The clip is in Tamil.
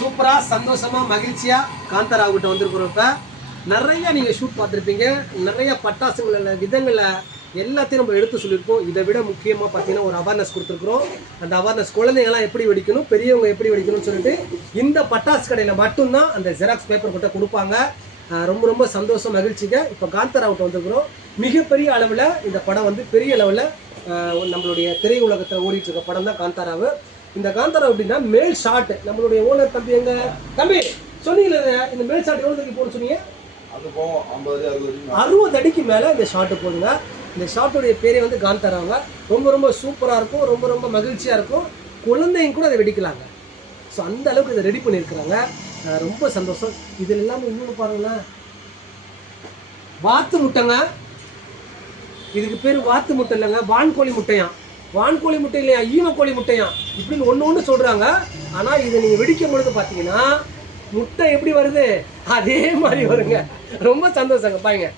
சூப்பரா சந்தோஷமா மகிழ்ச்சியா காந்தாரா கிட்ட வந்திருக்கிறோம். இப்ப நிறைய நீங்க ஷூட் பார்த்துருப்பீங்க, நிறைய பட்டாசுங்கள விதங்களை எல்லாத்தையும் நம்ம எடுத்து சொல்லியிருப்போம். இதை விட முக்கியமாக பார்த்தீங்கன்னா ஒரு அவேர்னஸ் கொடுத்துருக்குறோம். அந்த அவேர்னஸ் குழந்தைங்களாம் எப்படி வெடிக்கணும், பெரியவங்க எப்படி வெடிக்கணும்னு சொல்லிட்டு இந்த பட்டாசு கடையில் மட்டும்தான் அந்த ஜெராக்ஸ் பேப்பர் கிட்ட கொடுப்பாங்க. ரொம்ப ரொம்ப சந்தோஷம் மகிழ்ச்சிங்க. இப்போ காந்தாராவிட்ட வந்துருக்குறோம். மிகப்பெரிய அளவில் இந்த படம் வந்து பெரிய அளவில் நம்மளுடைய திரையுலகத்தில் ஓடிட்டு இருக்க படம் தான் காந்தாராவு. இந்த காந்தாரா அப்படின்னா மேல் ஷாட் நம்மளுடைய ஓனர் தம்பி எங்க தம்பி சொன்னீங்களே, இந்த மேல் ஷாட் எவ்வளோ தூக்கி போகணும்னு சொன்னீங்க? 60 அடிக்கு மேலே இந்த ஷாட்டு போடுங்க. இந்த ஷாட்டுடைய பேரே வந்து காந்தாராங்க. ரொம்ப ரொம்ப சூப்பராக இருக்கும், ரொம்ப ரொம்ப மகிழ்ச்சியாக இருக்கும். குழந்தைங்க கூட அதை வெடிக்கலாங்க. ஸோ அந்த அளவுக்கு இதை ரெடி பண்ணியிருக்கிறாங்க. ரொம்ப சந்தோஷம். இதில் எல்லாமே இன்னொன்று பாருங்களேன், வாத்து முட்டைங்க. இதுக்கு பேர் வாத்து முட்டை இல்லைங்க, வான்கோழி முட்டையாம். வான்கோழி முட்டை இல்லையா, ஈமக்கோழி முட்டையாம், இப்படின்னு ஒன்று சொல்கிறாங்க. ஆனால் இதை நீங்கள் வெடிக்கும் பொழுது பார்த்தீங்கன்னா முட்டை எப்படி வருது அதே மாதிரி வருங்க. ரொம்ப சந்தோஷங்க பாருங்க.